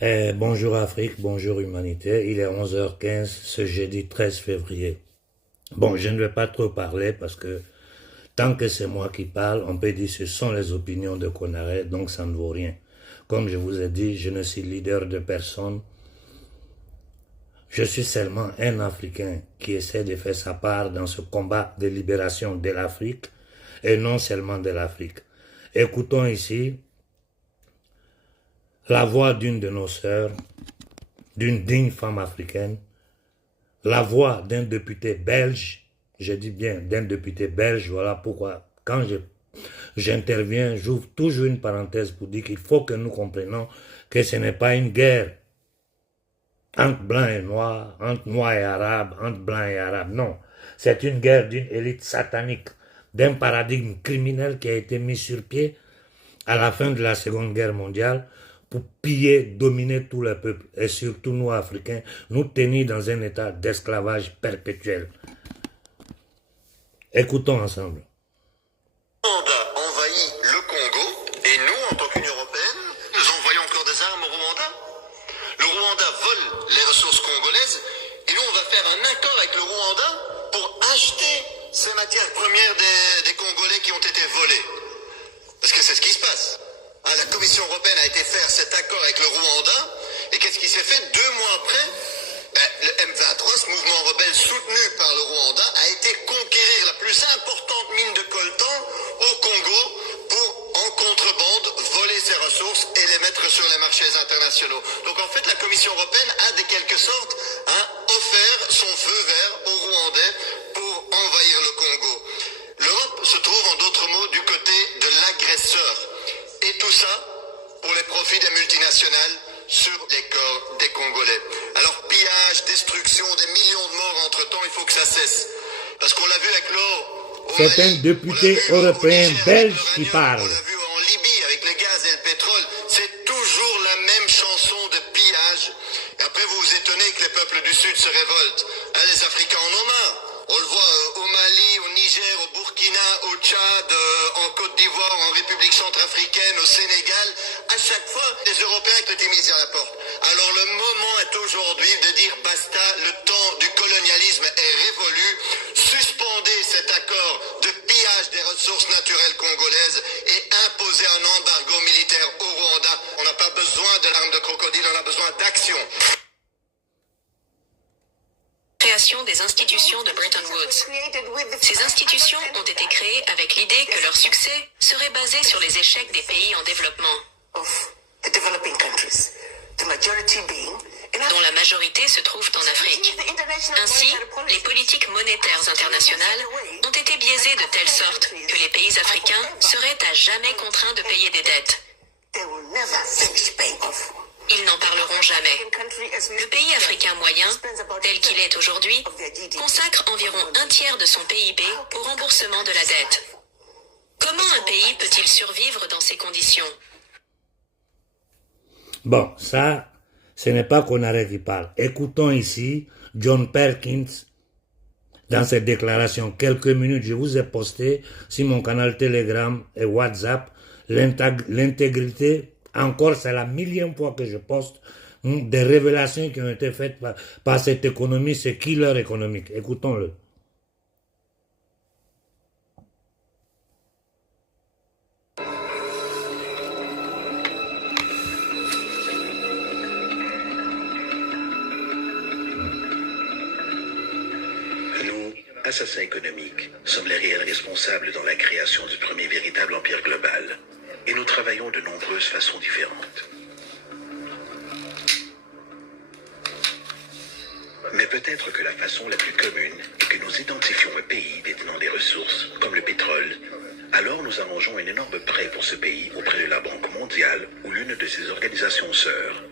Bonjour Afrique, bonjour humanité. Il est 11h15 ce jeudi 13 février. Bon, je ne vais pas trop parler parce que tant que c'est moi qui parle, on peut dire que ce sont les opinions de Konaré, donc ça ne vaut rien. Comme je vous ai dit, je ne suis leader de personne. Je suis seulement un Africain qui essaie de faire sa part dans ce combat de libération de l'Afrique et non seulement de l'Afrique. Écoutons ici la voix d'une de nos sœurs, d'une digne femme africaine, la voix d'un député belge, je dis bien d'un député belge, voilà pourquoi quand j'interviens, j'ouvre toujours une parenthèse pour dire qu'il faut que nous comprenions que ce n'est pas une guerre entre blancs et noirs, entre noirs et arabes, entre blancs et arabes, non. C'est une guerre d'une élite satanique, d'un paradigme criminel qui a été mis sur pied à la fin de la Seconde Guerre mondiale pour piller, dominer tout le peuple, et surtout nous Africains, nous tenir dans un état d'esclavage perpétuel. Écoutons ensemble. Le Rwanda envahit le Congo, et nous, en tant qu'Union européenne, nous envoyons encore des armes au Rwanda. Le Rwanda vole les ressources congolaises, et nous, on va faire un accord avec le Rwanda pour acheter ces matières premières des Congolais qui ont été volées. Parce que c'est ce qui se passe. La Commission européenne a été faire cet accord avec le Rwanda, et qu'est-ce qui s'est fait 2 mois après? Le M23, ce mouvement rebelle soutenu par le Rwanda, a été conquérir la plus importante mine de coltan au Congo pour, en contrebande, voler ses ressources et les mettre sur les marchés internationaux. Donc en fait, la Commission européenne a de quelque sorte offert son feu vert aux Rwandais pour envahir le Congo. L'Europe se trouve en d'autres mots du côté de l'agresseur. Et tout ça pour les profits des multinationales sur les corps des Congolais. Alors pillage, destruction, des millions de morts entre-temps, il faut que ça cesse. Parce qu'on l'a vu avec l'or. C'est un député européen belge qui parle. On l'a vu en Libye avec les gaz et le pétrole. C'est toujours la même chanson de pillage. Et après vous vous étonnez que les peuples du Sud se révoltent. Les Africains en ont marre. On le voit au Mali, au Niger, au Burkina, au Tchad, en Côte d'Ivoire, en République centrafricaine, au Sénégal. À chaque fois, les Européens qui étaient mis à la porte. Alors le moment est aujourd'hui de dire basta, le temps du colonialisme est révolu. Suspendez cet accord de pillage des ressources naturelles congolaises et imposez un embargo militaire au Rwanda. On n'a pas besoin de l'arme de crocodile, on a besoin d'action. Création des institutions de Bretton Woods. Ces institutions ont été créées avec l'idée que leur succès serait basé sur les échecs des pays en développement, dont la majorité se trouve en Afrique. Ainsi, les politiques monétaires internationales ont été biaisées de telle sorte que les pays africains seraient à jamais contraints de payer des dettes. Ils n'en parleront jamais. Le pays africain moyen, tel qu'il est aujourd'hui, consacre environ 1/3 de son PIB au remboursement de la dette. Comment un pays peut-il survivre dans ces conditions? Bon, ça, ce n'est pas Konaré qui parle. Écoutons ici John Perkins dans cette déclaration. Quelques minutes, je vous ai posté sur mon canal Telegram et WhatsApp l'intégrité. Encore, c'est la millième fois que je poste des révélations qui ont été faites par cette économie, ce killer économique. Écoutons-le. Nous, assassins économiques, sommes les réels responsables dans la création du premier véritable empire global. Et nous travaillons de nombreuses façons différentes. Mais peut-être que la façon la plus commune est que nous identifions un pays détenant des ressources, comme le pétrole. Alors nous arrangeons un énorme prêt pour ce pays auprès de la Banque mondiale ou l'une de ses organisations sœurs.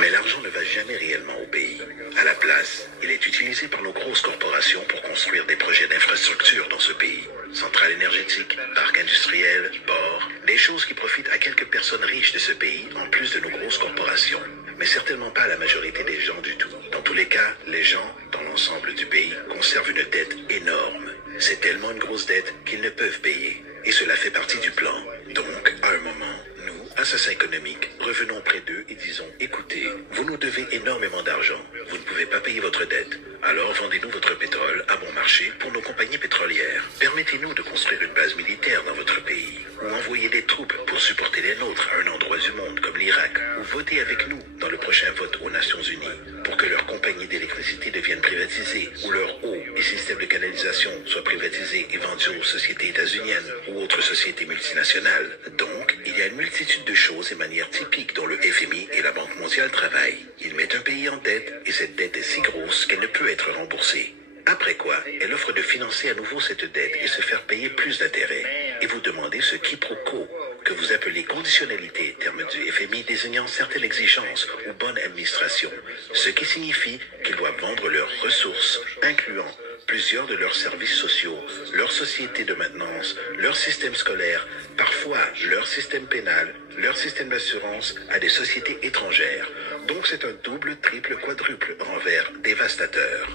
Mais l'argent ne va jamais réellement au pays. À la place, il est utilisé par nos grosses corporations pour construire des projets d'infrastructure dans ce pays. Centrales énergétiques, parcs industriels, ports, des choses qui profitent à quelques personnes riches de ce pays en plus de nos grosses corporations. Mais certainement pas à la majorité des gens du tout. Dans tous les cas, les gens, dans l'ensemble du pays, conservent une dette énorme. C'est tellement une grosse dette qu'ils ne peuvent payer. Et cela fait partie du plan. Donc, à un moment, nous, assassins économiques, revenons auprès d'eux et disons, écoutez, vous nous devez énormément d'argent, vous ne pouvez pas payer votre dette, alors vendez-nous votre pétrole à bon marché pour nos compagnies pétrolières. Permettez-nous de construire une base militaire dans votre pays, ou envoyer des troupes pour supporter les nôtres à un endroit du monde comme l'Irak, ou votez avec nous dans le prochain vote aux Nations Unies pour que leurs compagnies d'électricité deviennent privatisées, ou leurs eaux et systèmes de canalisation soient privatisés et vendus aux sociétés états-uniennes ou autres sociétés multinationales. Donc, il y a une multitude de choses et manières typiques dont le FMI et la Banque mondiale travaillent. Ils mettent un pays en dette et cette dette est si grosse qu'elle ne peut être remboursée. Après quoi, elle offre de financer à nouveau cette dette et se faire payer plus d'intérêts. Et vous demandez ce quiproquo que vous appelez conditionnalité, terme du FMI désignant certaines exigences ou bonne administration, ce qui signifie qu'ils doivent vendre leurs ressources, incluant plusieurs de leurs services sociaux, leurs sociétés de maintenance, leur système scolaire, parfois leur système pénal, leur système d'assurance à des sociétés étrangères. Donc c'est un double, triple, quadruple renvers dévastateur.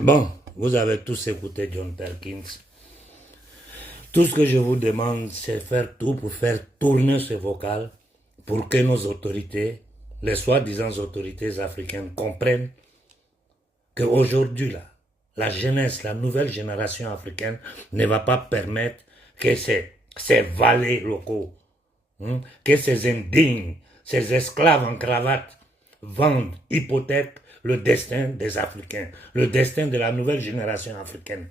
Bon, vous avez tous écouté John Perkins. Tout ce que je vous demande, c'est faire tout pour faire tourner ce vocal pour que nos autorités, les soi-disant autorités africaines, comprennent qu'aujourd'hui, là, la jeunesse, la nouvelle génération africaine ne va pas permettre que ces valets locaux, que ces indignes, ces esclaves en cravate vendent, hypothèquent le destin des Africains, le destin de la nouvelle génération africaine.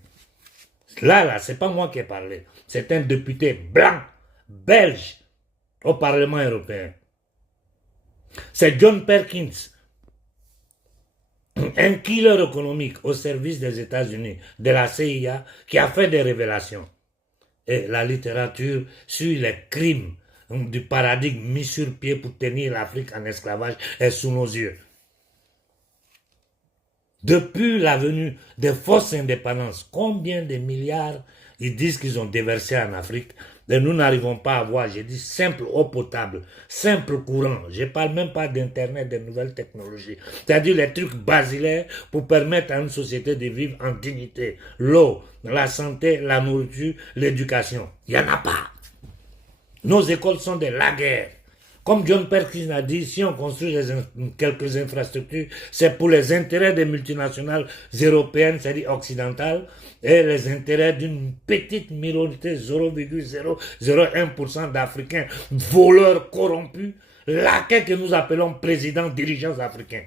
Là, c'est pas moi qui ai parlé, c'est un député blanc, belge, au Parlement européen. C'est John Perkins, un killer économique au service des États-Unis, de la CIA, qui a fait des révélations. Et la littérature sur les crimes du paradigme mis sur pied pour tenir l'Afrique en esclavage est sous nos yeux. Depuis la venue des fausses indépendances, combien de milliards ils disent qu'ils ont déversé en Afrique et nous n'arrivons pas à avoir, j'ai dit, simple eau potable, simple courant. Je ne parle même pas d'Internet, de nouvelles technologies. C'est-à-dire les trucs basilaires pour permettre à une société de vivre en dignité. L'eau, la santé, la nourriture, l'éducation. Il n'y en a pas. Nos écoles sont des laguerres. Comme John Perkins a dit, si on construit quelques infrastructures, c'est pour les intérêts des multinationales européennes, c'est-à-dire occidentales, et les intérêts d'une petite minorité, 0,001% d'Africains, voleurs corrompus, laquelle que nous appelons présidents, dirigeants africains.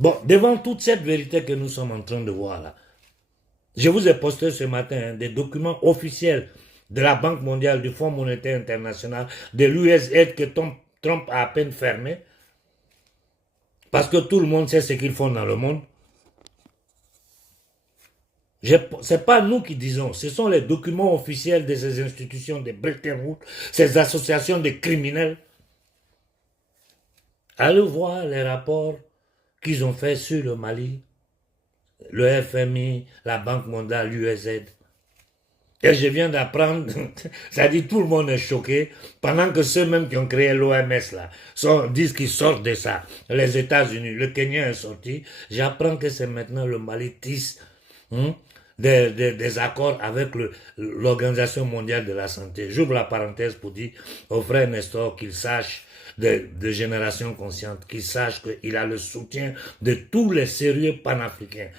Bon, devant toute cette vérité que nous sommes en train de voir là, je vous ai posté ce matin des documents officiels de la Banque mondiale, du Fonds monétaire international, de l'USAID que Trump a à peine fermé, parce que tout le monde sait ce qu'ils font dans le monde. Ce n'est pas nous qui disons, ce sont les documents officiels de ces institutions de Bretton Woods, ces associations de criminels. Allez voir les rapports qu'ils ont faits sur le Mali, le FMI, la Banque mondiale, l'USAID. Et je viens d'apprendre, ça dit tout le monde est choqué, pendant que ceux mêmes qui ont créé l'OMS là, disent qu'ils sortent de ça. Les États-Unis, le Kenya est sorti, j'apprends que c'est maintenant le Mali tisse des accords avec l'Organisation mondiale de la santé. J'ouvre la parenthèse pour dire au frère Nestor qu'il sache, de génération consciente, qu'il sache qu'il a le soutien de tous les sérieux panafricains.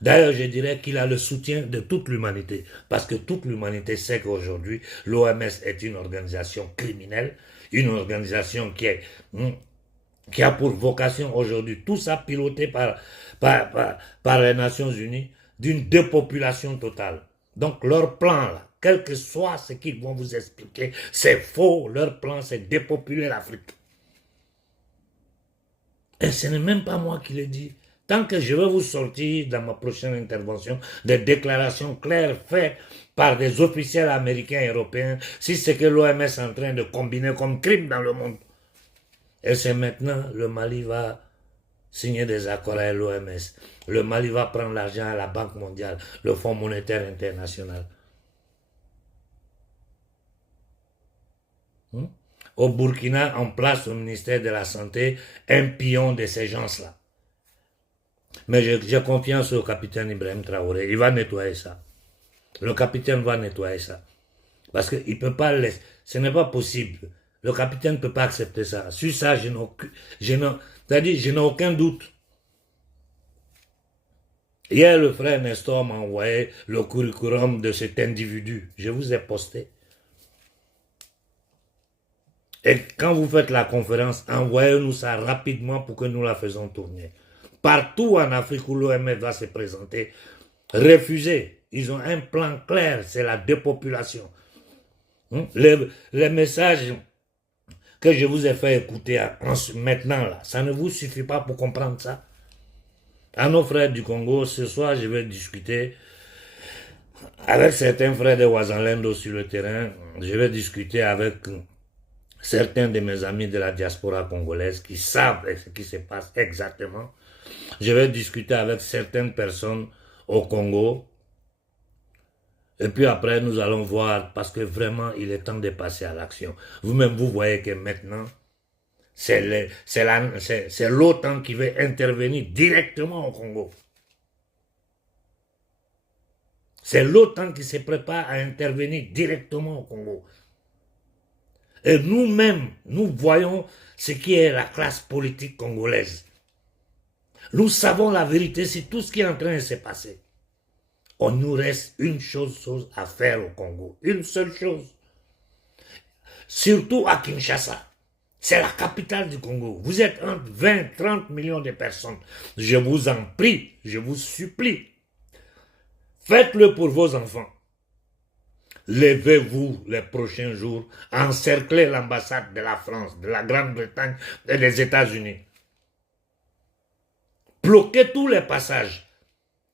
D'ailleurs, je dirais qu'il a le soutien de toute l'humanité, parce que toute l'humanité sait qu'aujourd'hui, l'OMS est une organisation criminelle, une organisation qui a pour vocation aujourd'hui, tout ça piloté par les Nations Unies, d'une dépopulation totale. Donc leur plan, là, quel que soit ce qu'ils vont vous expliquer, c'est faux. Leur plan, c'est dépopuler l'Afrique. Et ce n'est même pas moi qui le dis. Tant que je vais vous sortir dans ma prochaine intervention des déclarations claires faites par des officiels américains et européens, si c'est que l'OMS est en train de combiner comme crime dans le monde. Et c'est maintenant, le Mali va signer des accords avec l'OMS. Le Mali va prendre l'argent à la Banque mondiale, le Fonds monétaire international. Au Burkina, on place au ministère de la Santé un pion de ces gens-là. Mais j'ai confiance au capitaine Ibrahim Traoré. Il va nettoyer ça. Le capitaine va nettoyer ça. Parce qu'il ne peut pas laisser. Ce n'est pas possible. Le capitaine ne peut pas accepter ça. Sur ça, je n'ai aucun doute. Hier, le frère Nestor m'a envoyé le curriculum de cet individu. Je vous ai posté. Et quand vous faites la conférence, envoyez-nous ça rapidement pour que nous la faisons tourner. Partout en Afrique où l'OMS va se présenter, refusez. Ils ont un plan clair, c'est la dépopulation. Les messages que je vous ai fait écouter maintenant, là, ça ne vous suffit pas pour comprendre ça. À nos frères du Congo, ce soir, je vais discuter avec certains frères de Ouazalendo sur le terrain. Je vais discuter avec certains de mes amis de la diaspora congolaise qui savent ce qui se passe exactement. Je vais discuter avec certaines personnes au Congo. Et puis après, nous allons voir, parce que vraiment, il est temps de passer à l'action. Vous-même, vous voyez que maintenant, c'est l'OTAN qui veut intervenir directement au Congo. C'est l'OTAN qui se prépare à intervenir directement au Congo. Et nous-mêmes, nous voyons ce qui est la classe politique congolaise. Nous savons la vérité sur tout ce qui est en train de se passer. On nous reste une chose à faire au Congo. Une seule chose. Surtout à Kinshasa. C'est la capitale du Congo. Vous êtes entre 20 et 30 millions de personnes. Je vous en prie, je vous supplie. Faites-le pour vos enfants. Levez-vous les prochains jours, encerclez l'ambassade de la France, de la Grande-Bretagne et des États-Unis. Bloquez tous les passages.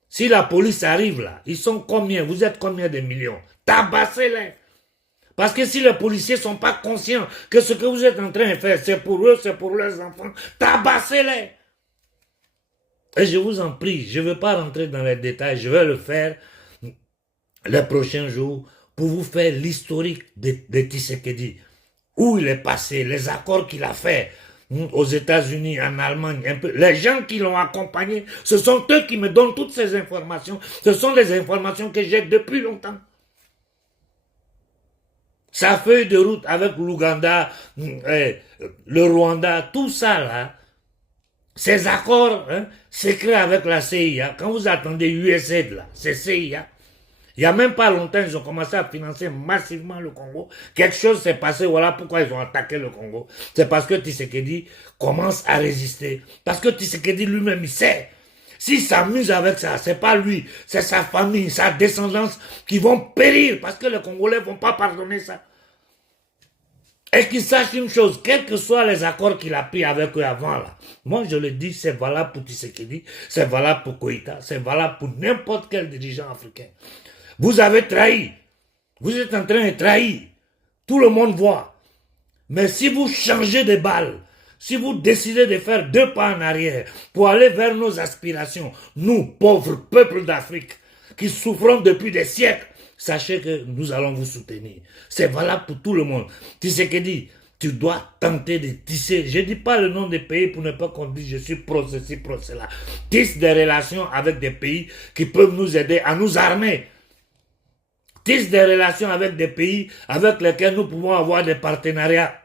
Si la police arrive là, ils sont combien? Vous êtes combien de millions? Tabassez-les. Parce que si les policiers ne sont pas conscients que ce que vous êtes en train de faire, c'est pour eux, c'est pour leurs enfants, tabassez-les. Et je vous en prie, je ne veux pas rentrer dans les détails, je vais le faire les prochains jours pour vous faire l'historique de Tshisekedi. Où il est passé, les accords qu'il a fait aux États-Unis, en Allemagne, un peu. Les gens qui l'ont accompagné, ce sont eux qui me donnent toutes ces informations. Ce sont les informations que j'ai depuis longtemps. Sa feuille de route avec l'Ouganda, le Rwanda, tout ça là, ces accords secrets avec la CIA, quand vous attendez USAID là, c'est CIA. Il n'y a même pas longtemps, ils ont commencé à financer massivement le Congo. Quelque chose s'est passé, voilà pourquoi ils ont attaqué le Congo. C'est parce que Tshisekedi commence à résister. Parce que Tshisekedi lui-même, il sait. S'il s'amuse avec ça, c'est pas lui, c'est sa famille, sa descendance qui vont périr parce que les Congolais ne vont pas pardonner ça. Et qu'il sache une chose, quels que soient les accords qu'il a pris avec eux avant, là, moi je le dis, c'est valable pour Tshisekedi, c'est valable pour Koïta, c'est valable pour n'importe quel dirigeant africain. Vous avez trahi. Vous êtes en train de trahir. Tout le monde voit. Mais si vous changez de balle, si vous décidez de faire 2 pas en arrière pour aller vers nos aspirations, nous, pauvres peuples d'Afrique, qui souffrons depuis des siècles, sachez que nous allons vous soutenir. C'est valable pour tout le monde. Tshisekedi, tu dois tenter de tisser, je ne dis pas le nom des pays pour ne pas qu'on dise je suis pro ceci, pro cela. Tisse des relations avec des pays qui peuvent nous aider à nous armer. Tisse des relations avec des pays avec lesquels nous pouvons avoir des partenariats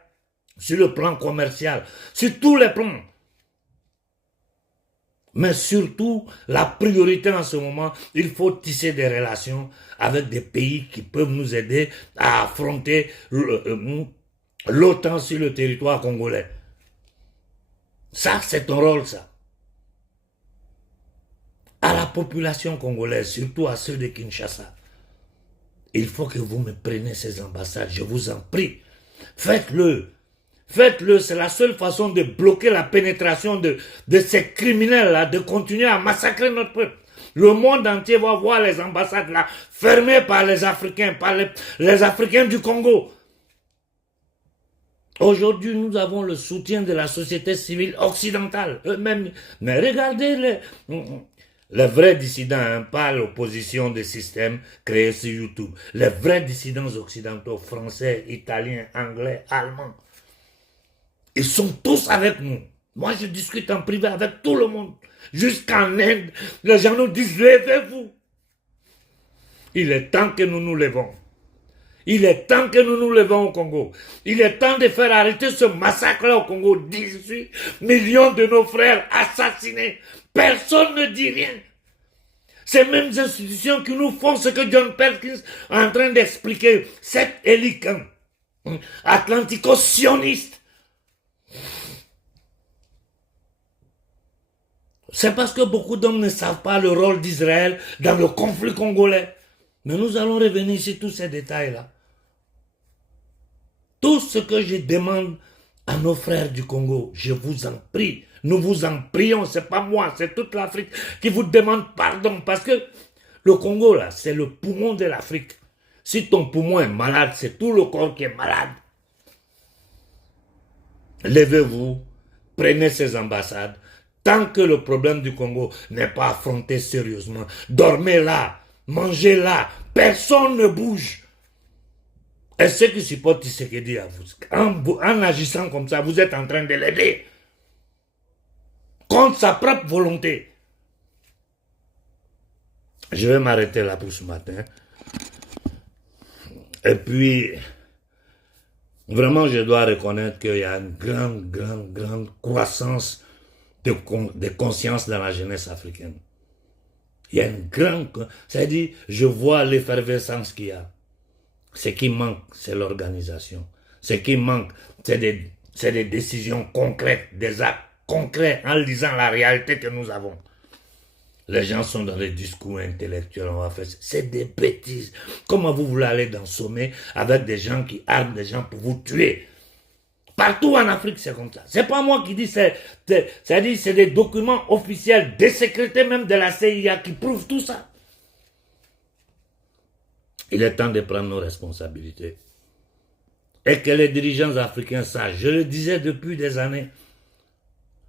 sur le plan commercial, sur tous les plans. Mais surtout, la priorité en ce moment, il faut tisser des relations avec des pays qui peuvent nous aider à affronter l'OTAN sur le territoire congolais. Ça, c'est ton rôle, ça. À la population congolaise, surtout à ceux de Kinshasa, il faut que vous me preniez ces ambassades, je vous en prie. Faites-le. Faites-le, c'est la seule façon de bloquer la pénétration de ces criminels-là, de continuer à massacrer notre peuple. Le monde entier va voir les ambassades là, fermées par les Africains, par les Africains du Congo. Aujourd'hui, nous avons le soutien de la société civile occidentale, eux-mêmes. Mais regardez les vrais dissidents, pas l'opposition des systèmes créés sur YouTube. Les vrais dissidents occidentaux, français, italiens, anglais, allemands. Ils sont tous avec nous. Moi, je discute en privé avec tout le monde. Jusqu'en Inde, les gens nous disent, levez-vous. Il est temps que nous nous levons. Il est temps que nous nous levons au Congo. Il est temps de faire arrêter ce massacre-là au Congo. 18 millions de nos frères assassinés. Personne ne dit rien. Ces mêmes institutions qui nous font ce que John Perkins est en train d'expliquer. Cette élite atlantico-sioniste. C'est parce que beaucoup d'hommes ne savent pas le rôle d'Israël dans le conflit congolais. Mais nous allons revenir sur tous ces détails-là. Tout ce que je demande à nos frères du Congo, je vous en prie, nous vous en prions, c'est pas moi, c'est toute l'Afrique qui vous demande pardon, parce que le Congo, là, c'est le poumon de l'Afrique. Si ton poumon est malade, c'est tout le corps qui est malade. Levez-vous, prenez ces ambassades, tant que le problème du Congo n'est pas affronté sérieusement. Dormez là, mangez là, personne ne bouge. Et ceux qui supportent Tshisekedi à vous, en agissant comme ça, vous êtes en train de l'aider. Contre sa propre volonté. Je vais m'arrêter là pour ce matin. Et puis, vraiment, je dois reconnaître qu'il y a une grande croissance de conscience dans la jeunesse africaine. Il y a une grande... C'est-à-dire, je vois l'effervescence qu'il y a. Ce qui manque, c'est l'organisation. Ce qui manque, c'est des décisions concrètes, des actes concrets en lisant la réalité que nous avons. Les gens sont dans les discours intellectuels, on va faire... C'est des bêtises. Comment vous voulez aller dans le sommet avec des gens qui arment des gens pour vous tuer? Partout en Afrique, c'est comme ça. C'est pas moi qui dis, c'est des documents officiels, des secrétaires même de la CIA qui prouvent tout ça. Il est temps de prendre nos responsabilités. Et que les dirigeants africains sachent, je le disais depuis des années,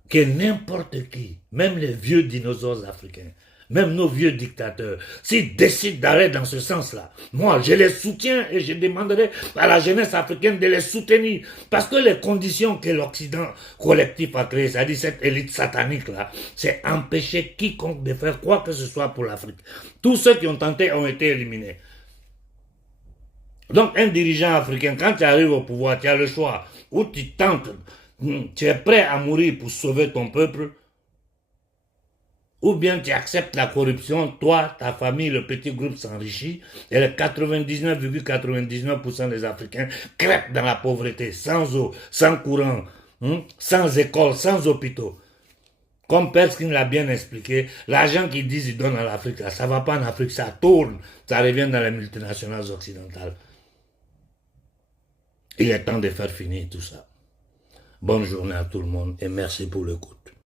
que n'importe qui, même les vieux dinosaures africains, même nos vieux dictateurs, s'ils décident d'aller dans ce sens-là, moi, je les soutiens et je demanderai à la jeunesse africaine de les soutenir. Parce que les conditions que l'Occident collectif a créées, c'est-à-dire cette élite satanique-là, c'est empêcher quiconque de faire quoi que ce soit pour l'Afrique. Tous ceux qui ont tenté ont été éliminés. Donc, un dirigeant africain, quand tu arrives au pouvoir, tu as le choix. Ou tu tentes, tu es prêt à mourir pour sauver ton peuple, ou bien tu acceptes la corruption, toi, ta famille, le petit groupe s'enrichit, et les 99,99% des Africains crèpent dans la pauvreté, sans eau, sans courant, sans école, sans hôpitaux. Comme Perkins l'a bien expliqué, l'argent qu'ils disent qu'ils donnent à l'Afrique, ça ne va pas en Afrique, ça tourne, ça revient dans les multinationales occidentales. Il est temps de faire finir tout ça. Bonne journée à tout le monde et merci pour l'écoute.